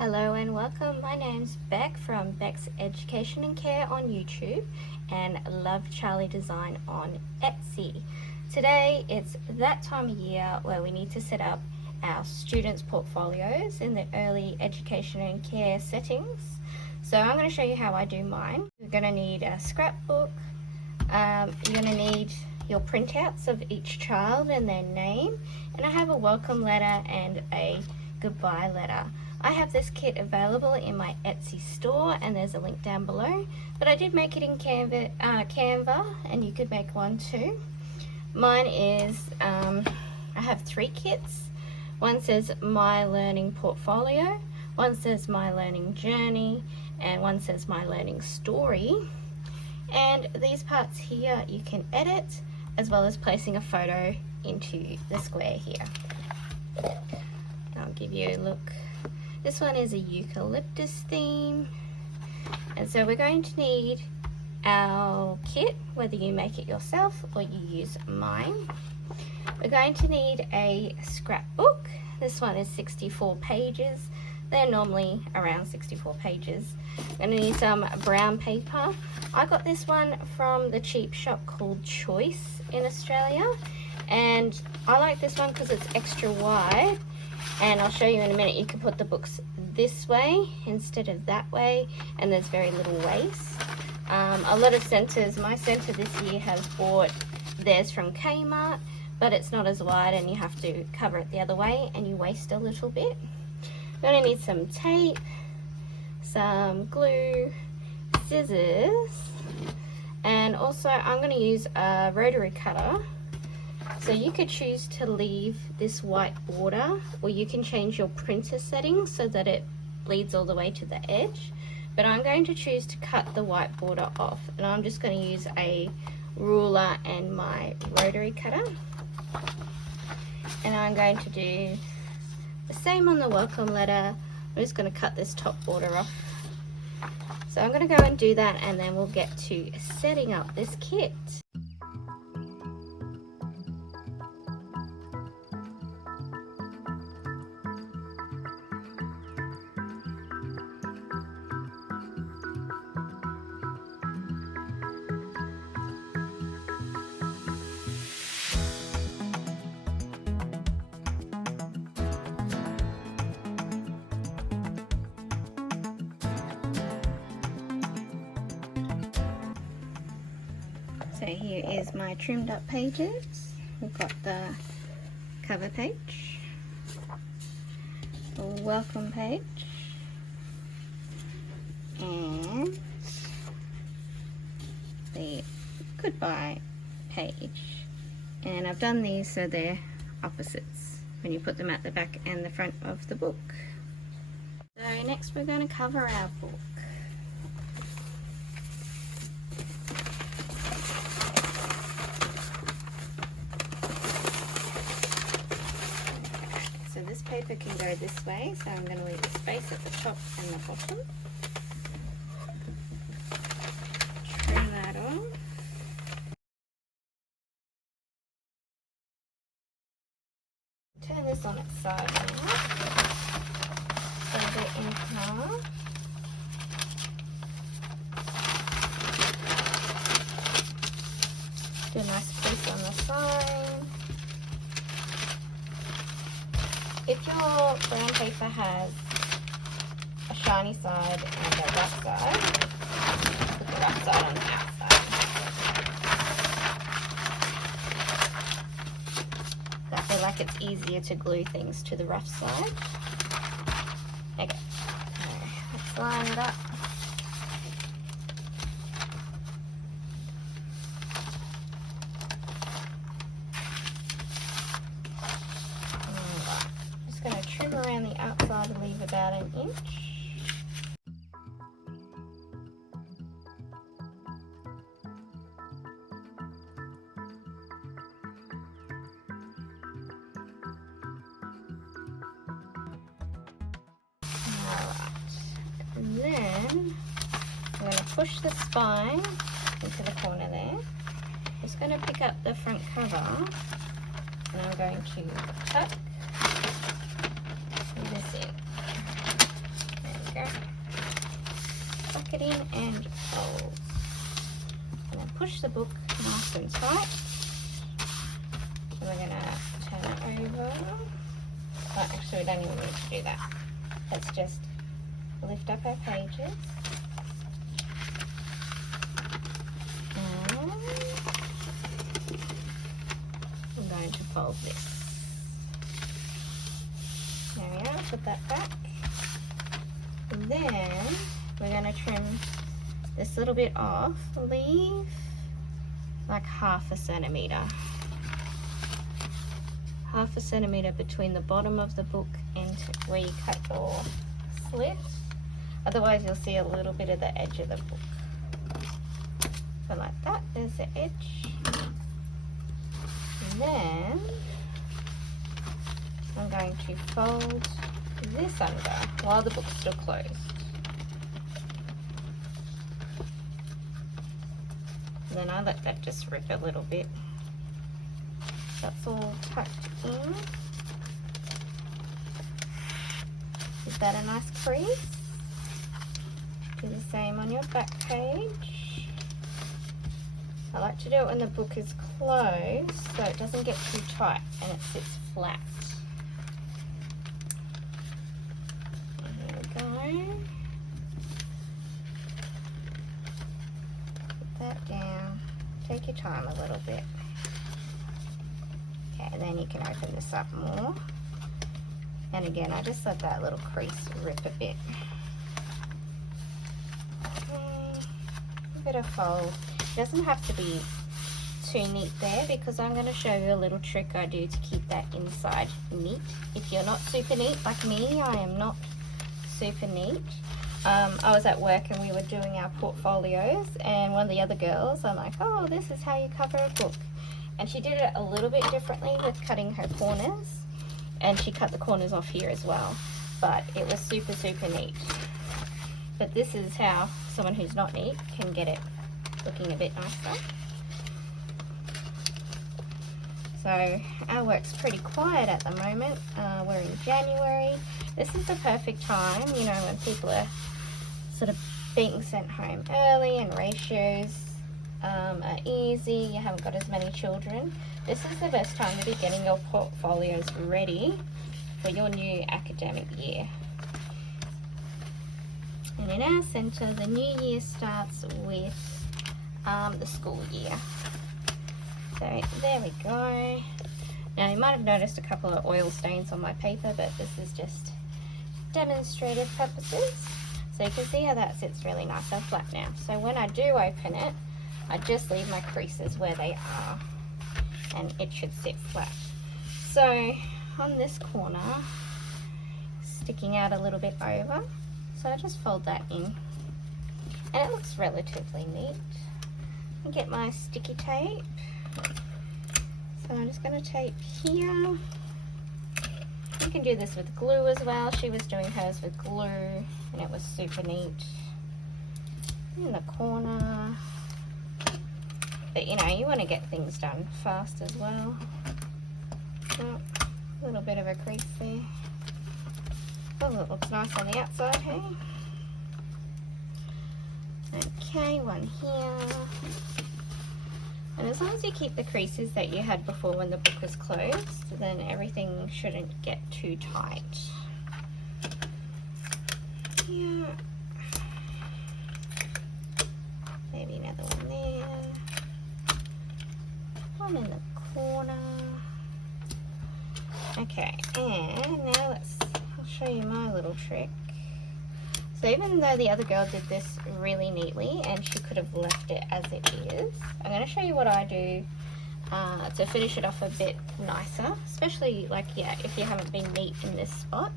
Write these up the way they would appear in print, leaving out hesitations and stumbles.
Hello and welcome. My name's Beck from Beck's Education and Care on YouTube and Love Charlie Design on Etsy. Today it's that time of year where we need to set up our students' portfolios in the early education and care settings. So I'm going to show you how I do mine. You're going to need a scrapbook. You're going to need your printouts of each child and their name, and I have a welcome letter and a goodbye letter. I have this kit available in my Etsy store and there's a link down below, but I did make it in Canva and you could make one too. Mine is, I have 3 kits. One says My Learning Portfolio, one says My Learning Journey, and one says My Learning Story. And these parts here you can edit, as well as placing a photo into the square here. I'll give you a look. This one is a eucalyptus theme, and so we're going to need our kit, whether you make it yourself or you use mine. We're going to need a scrapbook. This one is 64 pages. They're normally around 64 pages. We're going to need some brown paper. I got this one from the cheap shop called Choice in Australia, and I like this one because it's extra wide. And I'll show you in a minute, you can put the books this way instead of that way, and there's very little waste. A lot of centres, my centre this year has bought theirs from Kmart, but it's not as wide and you have to cover it the other way and you waste a little bit. You're going to need some tape, some glue, scissors, and also I'm going to use a rotary cutter. So you could choose to leave this white border, or you can change your printer settings so that it bleeds all the way to the edge. But I'm going to choose to cut the white border off, and I'm just going to use a ruler and my rotary cutter. And I'm going to do the same on the welcome letter. I'm just going to cut this top border off. So I'm going to go and do that, and then we'll get to setting up this kit. So here is my trimmed up pages. We've got the cover page, the welcome page, and the goodbye page. And I've done these so they're opposites when you put them at the back and the front of the book. So next we're going to cover our book. So this paper can go this way, so I'm going to leave a space at the top and the bottom. Trim that off. Turn this on its side now. Fold it in half. Do a nice crease on the side. If your brown paper has a shiny side and a rough side, put the rough side on the outside. I feel like it's easier to glue things to the rough side. Okay, let's line it up. Going to trim around the outside and leave about 1 inch. Alright, and then I'm going to push the spine into the corner there. Just going to pick up the front cover and I'm going to tuck this in. it in and fold. And then push the book nice and tight. And we're going to turn it over. Oh, actually, we don't even need to do that. Let's just lift up our pages. And I'm going to fold this. There we are, put that back. And then we're going to trim this little bit off, leave like 1/2 centimeter. 1/2 centimeter between the bottom of the book and where you cut your slit. Otherwise you'll see a little bit of the edge of the book. So like that, there's the edge. And then I'm going to fold this under while the book's still closed. And then I let that just rip a little bit. That's all tucked in. Is that a nice crease? Do the same on your back page. I like to do it when the book is closed so it doesn't get too tight and it sits flat. There we go. Put that down. Take your time a little bit. Okay, and then you can open this up more. And again, I just let that little crease rip a bit. A bit of fold. It doesn't have to be too neat there because I'm going to show you a little trick I do to keep that inside neat. If you're not super neat like me, I am not super neat. I was at work and we were doing our portfolios, and one of the other girls, I'm like, oh, this is how you cover a book. And she did it a little bit differently with cutting her corners, and she cut the corners off here as well, but it was super, super neat. But this is how someone who's not neat can get it looking a bit nicer. So our work's pretty quiet at the moment. We're in January. This is the perfect time, you know, when people are sort of being sent home early and ratios are easy, you haven't got as many children. This is the best time to be getting your portfolios ready for your new academic year. And in our centre, the new year starts with the school year. So there we go. Now you might have noticed a couple of oil stains on my paper, but this is just demonstrative purposes. So you can see how that sits really nice and flat now. So when I do open it, I just leave my creases where they are and it should sit flat. So on this corner, sticking out a little bit over, so I just fold that in and it looks relatively neat. I get my sticky tape. So I'm just going to tape here. You can do this with glue as well. She was doing hers with glue and it was super neat. In the corner. But you know, you want to get things done fast as well. Oh, a little bit of a crease there. Oh, it looks nice on the outside, hey? Okay, one here. And as long as you keep the creases that you had before when the book was closed, then everything shouldn't get too tight. Yeah. Maybe another one there. One in the corner. Okay, and now I'll show you my little trick. So even though the other girl did this really neatly and she could have left it as it is, I'm going to show you what I do to finish it off a bit nicer, especially like, yeah, if you haven't been neat in this spot.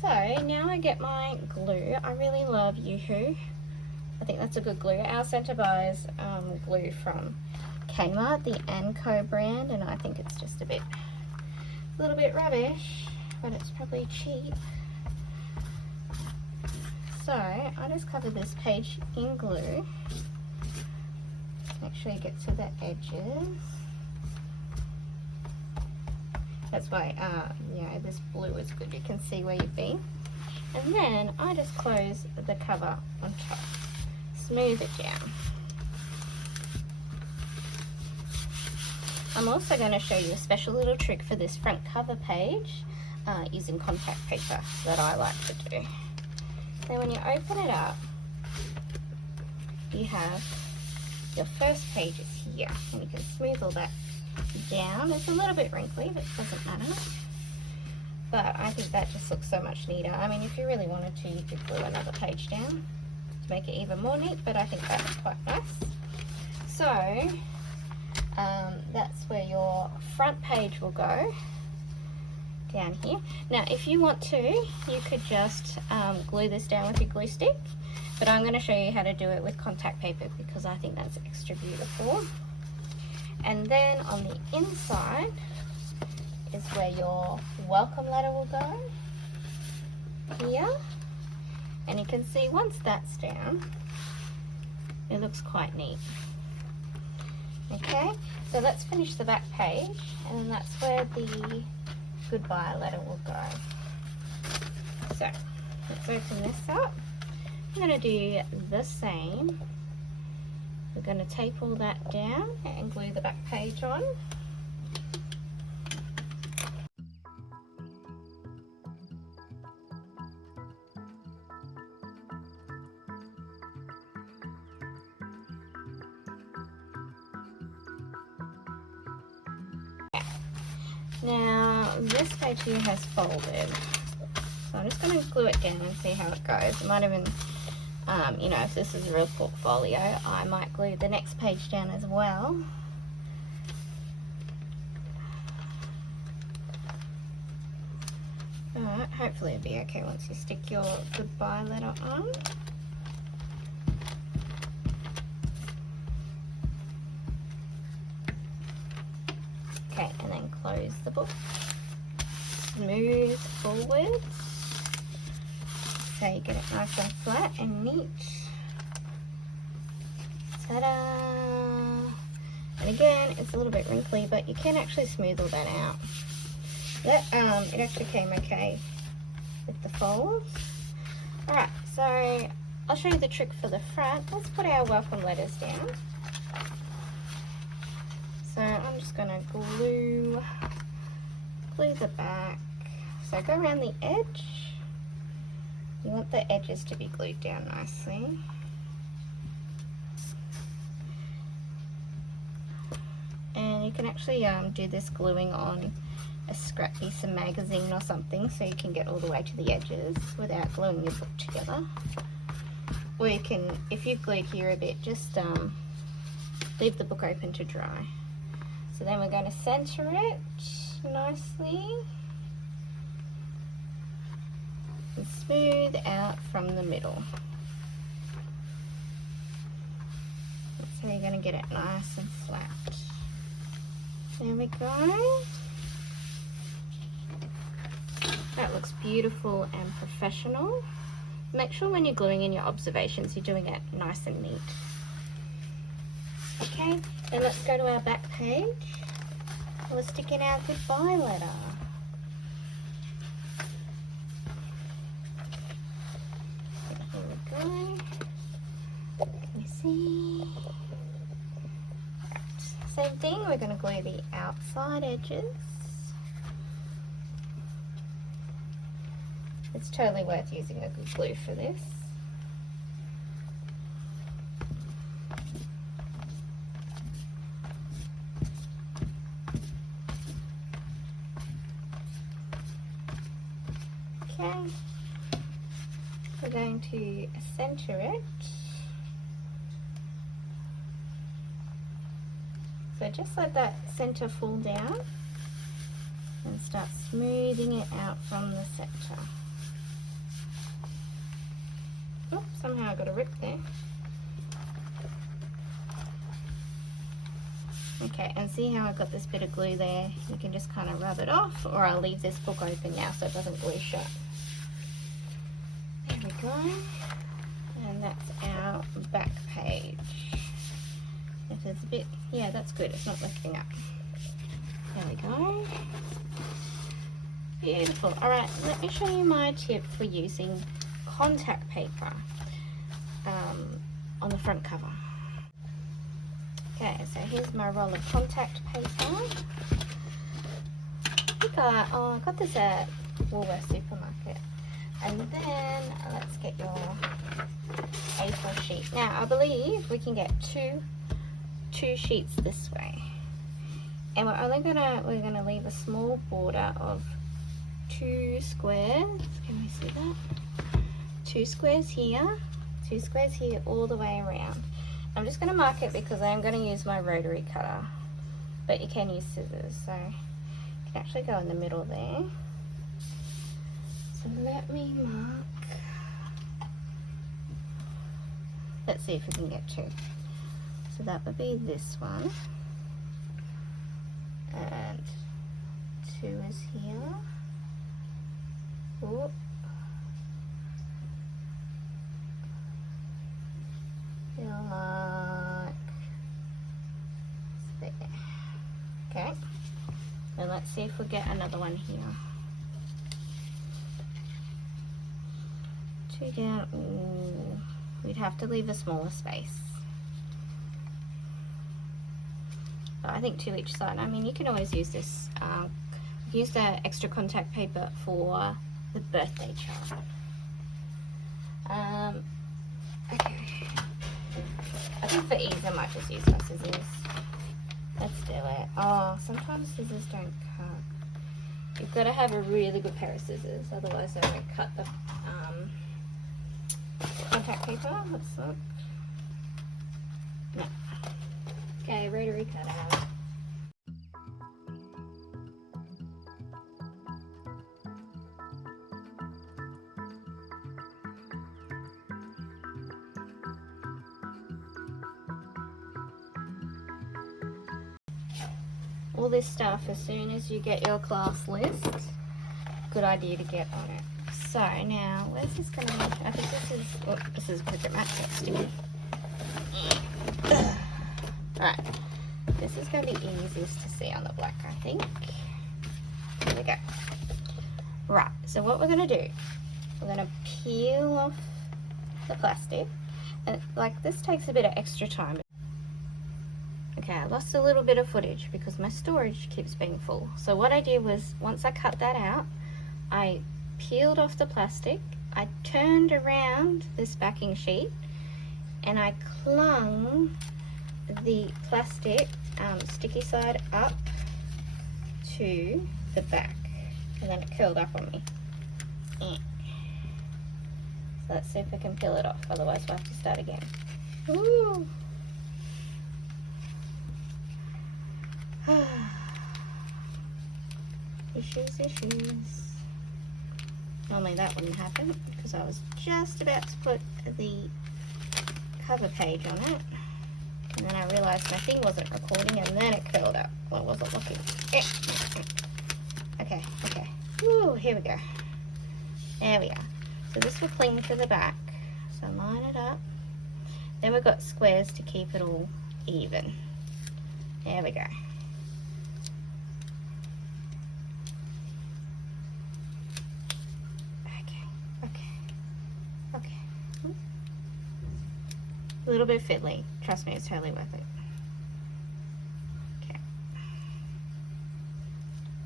So now I get my glue. I really love Yoo-Hoo. I think that's a good glue. Our centre buys glue from Kmart, the Anco brand, and I think it's just a little bit rubbish, but it's probably cheap. So I just cover this page in glue. Make sure you get to the edges. That's why, you know, this blue is good. You can see where you've been. And then I just close the cover on top, smooth it down. I'm also going to show you a special little trick for this front cover page using contact paper that I like to do. So when you open it up, you have your first pages here, and you can smooth all that down. It's a little bit wrinkly, but it doesn't matter. But I think that just looks so much neater. I mean, if you really wanted to, you could glue another page down to make it even more neat, but I think that's quite nice. So that's where your front page will go, down here. Now, if you want to, you could just glue this down with your glue stick, but I'm going to show you how to do it with contact paper because I think that's extra beautiful. And then on the inside is where your welcome letter will go, here. And you can see once that's down, it looks quite neat. Okay, so let's finish the back page, and then that's where the goodbye letter will go. So let's open this up. I'm going to do the same. We're going to tape all that down and glue the back page on. Now this page here has folded, so I'm just going to glue it down and see how it goes. It might even, you know, if this is a real portfolio, I might glue the next page down as well. Alright, hopefully it'll be okay once you stick your goodbye letter on. Okay, and then close the book. Smooth forwards, so you get it nice and flat and neat. Ta-da! And again, it's a little bit wrinkly, but you can actually smooth all that out. That it actually came okay with the folds. Alright, so I'll show you the trick for the front. Let's put our welcome letters down. So I'm just going to glue the back. So go around the edge. You want the edges to be glued down nicely. And you can actually do this gluing on a scrap piece of magazine or something, so you can get all the way to the edges without gluing your book together. Or you can, if you've glued here a bit, just leave the book open to dry. So then we're going to center it nicely and smooth out from the middle. That's how you're going to get it nice and flat. There we go. That looks beautiful and professional. Make sure when you're gluing in your observations, you're doing it nice and neat. Okay, then let's go to our back page. We'll stick in our goodbye letter. Here we go. Can you see? Right. Same thing, we're going to glue the outside edges. It's totally worth using a good glue for this. Okay, we're going to center it. So just let that center fall down and start smoothing it out from the center. Oh, somehow I got a rip there. Okay, and see how I got this bit of glue there? You can just kind of rub it off, or I'll leave this book open now so it doesn't glue shut. There we go. And that's our back page. If there's a bit, yeah, that's good. It's not lifting up. There we go. Beautiful. All right, let me show you my tip for using contact paper on the front cover. Okay, so here's my roll of contact paper. I got this at Woolworths supermarket. And then let's get your A4 sheet. Now I believe we can get two sheets this way, and we're gonna leave a small border of 2 squares. Can we see that? 2 squares here, 2 squares here, all the way around. I'm just gonna mark it because I'm gonna use my rotary cutter, but you can use scissors, so you can actually go in the middle there. So let me mark. Let's see if we can get 2. So that would be this one, and 2 is here. Ooh. Feel like there. Okay, and let's see if we get another one here. 2 down. Ooh, we'd have to leave a smaller space. But I think 2 each side. I mean, you can always use this. Use the extra contact paper for the birthday chart. Okay. I think for ease, I might just use my scissors. Let's do it. Oh, sometimes scissors don't cut. You've got to have a really good pair of scissors, otherwise they won't cut the contact paper. Let's look. No. Okay, rotary cutter. All this stuff, as soon as you get your class list, good idea to get on it. So now, where's this going to be? I think this is cricket match sticky. Alright, this is going to be easiest to see on the black, I think. Here we go. Right, so what we're going to do, we're going to peel off the plastic. And like, this takes a bit of extra time. Okay, I lost a little bit of footage because my storage keeps being full. So what I did was, once I cut that out, I peeled off the plastic, I turned around this backing sheet, and I clung the plastic sticky side up to the back, and then it curled up on me. So let's see if I can peel it off, otherwise we'll have to start again. Ooh. Issues. Normally that wouldn't happen because I was just about to put the cover page on it, and then I realized my thing wasn't recording, and then it curled up. Well, I wasn't looking. Okay. Ooh, here we go. There we are. So this will cling to the back. So line it up. Then we've got squares to keep it all even. There we go. Okay. A little bit fiddly. Trust me, it's totally worth it. Okay.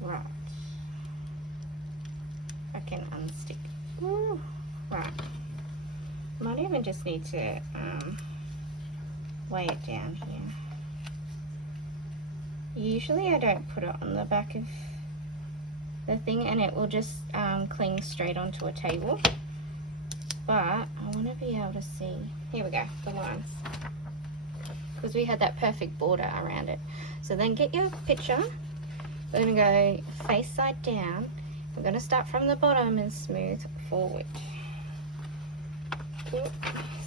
Right. I can unstick it. Woo. Right. Might even just need to weigh it down here. Usually I don't put it on the back of the thing, and it will just cling straight onto a table. But I want to be able to see, here we go, the lines, because we had that perfect border around it. So then get your picture. We're going to go face side down. We're going to start from the bottom and smooth forward.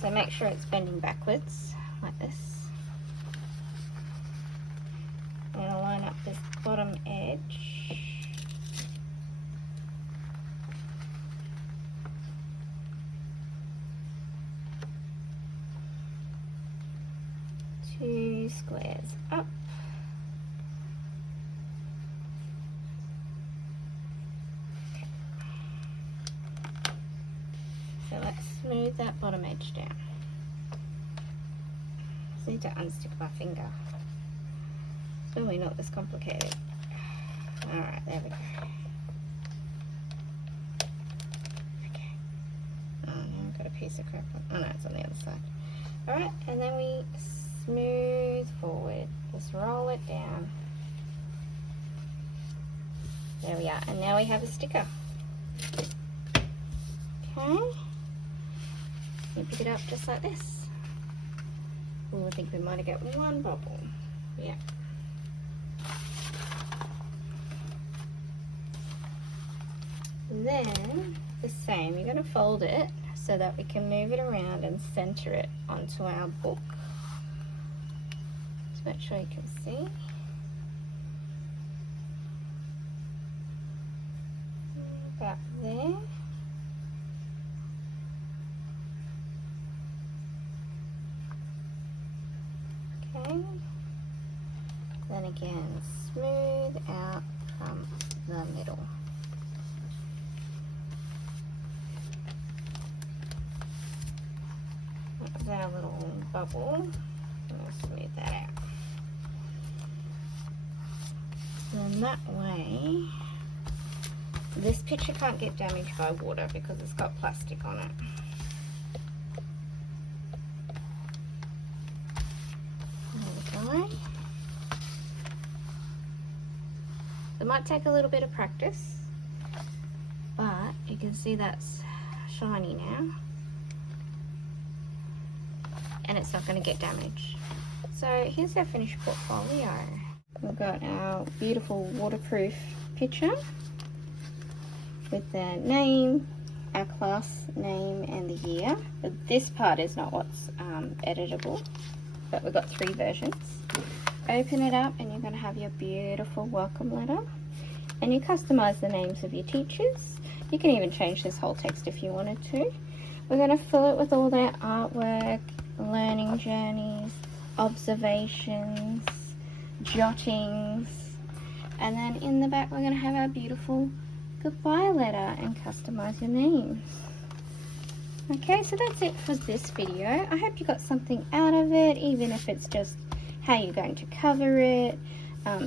So make sure it's bending backwards like this. I'm going to line up this bottom edge. Two squares up. So let's smooth that bottom edge down. Just need to unstick my finger. It's really not this complicated. Alright, there we go. Okay. Oh no, I've got a piece of crap on. Oh no, it's on the other side. Alright, and then we smooth forward. Just roll it down. There we are. And now we have a sticker. Okay. You pick it up just like this. Oh, I think we might have got one bubble. Yeah. Then the same, you're going to fold it so that we can move it around and center it onto our book. Just make sure you can see. About there. Okay. Then again, smooth out from the middle. That was our little bubble. I'll smooth that out. And that way, this picture can't get damaged by water because it's got plastic on it. There we go. It might take a little bit of practice, but you can see that's shiny now. And it's not going to get damaged. So here's our finished portfolio. We've got our beautiful waterproof picture with the name, our class name and the year. But this part is not what's editable, but we've got 3 versions. Open it up and you're going to have your beautiful welcome letter. And you customize the names of your teachers. You can even change this whole text if you wanted to. We're going to fill it with all their artwork, learning journeys, observations, jottings, and then in the back we're going to have our beautiful goodbye letter and customize your names. Okay, so that's it for this video. I hope you got something out of it, even if it's just how you're going to cover it.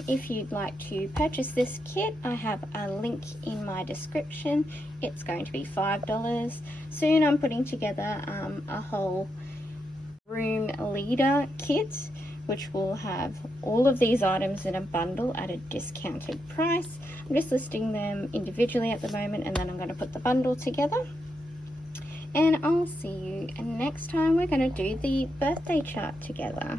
If you'd like to purchase this kit, I have a link in my description. It's going to be $5. Soon I'm putting together a whole room leader kit, which will have all of these items in a bundle at a discounted price. I'm just listing them individually at the moment, and then I'm going to put the bundle together. And I'll see you next time. We're going to do the birthday chart together.